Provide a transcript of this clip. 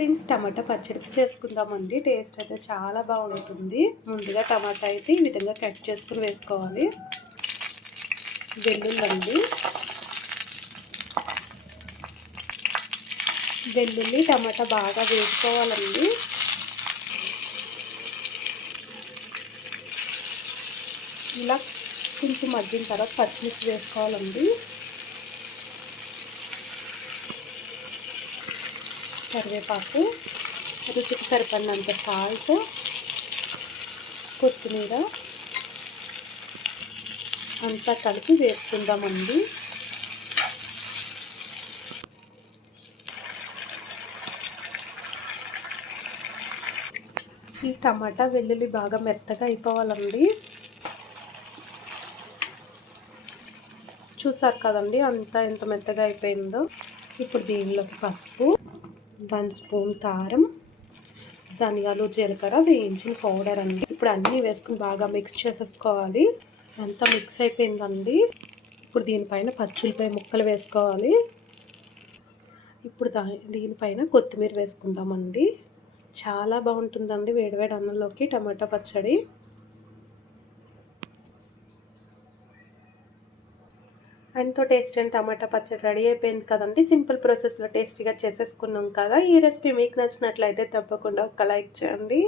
Friends, టమాటా పచ్చడి చేసుకుందామండి. Taste అయితే చాలా బాగుంటుంది. ముందుగా టమాటా అయితే ఈ విధంగా కట్ చేసుకుని వేసుకోవాలి. వెల్లుల్లి టమాటా బాగా వేసుకోవాలండి. ఇలా కొంచెం మగ్గిన తర్వాత పచ్చిమిర్చి వేసుకోవాలండి. కరివేపాకు, రుచికి సరిపడినంత సాల్ట్, కొత్తిమీర అంతా కలిపి వేసుకుందామండి. ఈ టమాటా వెల్లుల్లి బాగా మెత్తగా అయిపోవాలండి. చూసారు కదండి అంతా ఎంత మెత్తగా అయిపోయిందో. ఇప్పుడు దీనిలోకి పసుపు, 1 స్పూన్ కారం, ధనియాలు జీలకర్ర వేయించిన పౌడర్ అండి. ఇప్పుడు అన్నీ వేసుకుని బాగా మిక్స్ చేసేసుకోవాలి. అంతా మిక్స్ అయిపోయిందండి. ఇప్పుడు దీనిపైన పచ్చిమిరపకాయ ముక్కలు వేసుకోవాలి. ఇప్పుడు దీనిపైన కొత్తిమీర వేసుకుందామండి. చాలా బాగుంటుందండి వేడివేడి అన్నంలోకి టమాటా పచ్చడి. ఎంతో టేస్ట్ అండ్ టమాటా పచ్చడి రెడీ అయిపోయింది కదండి. సింపుల్ ప్రాసెస్లో టేస్టీగా చేసేసుకున్నాం కదా. ఈ రెసిపీ మీకు నచ్చినట్లయితే తప్పకుండా ఒక లైక్ చేయండి.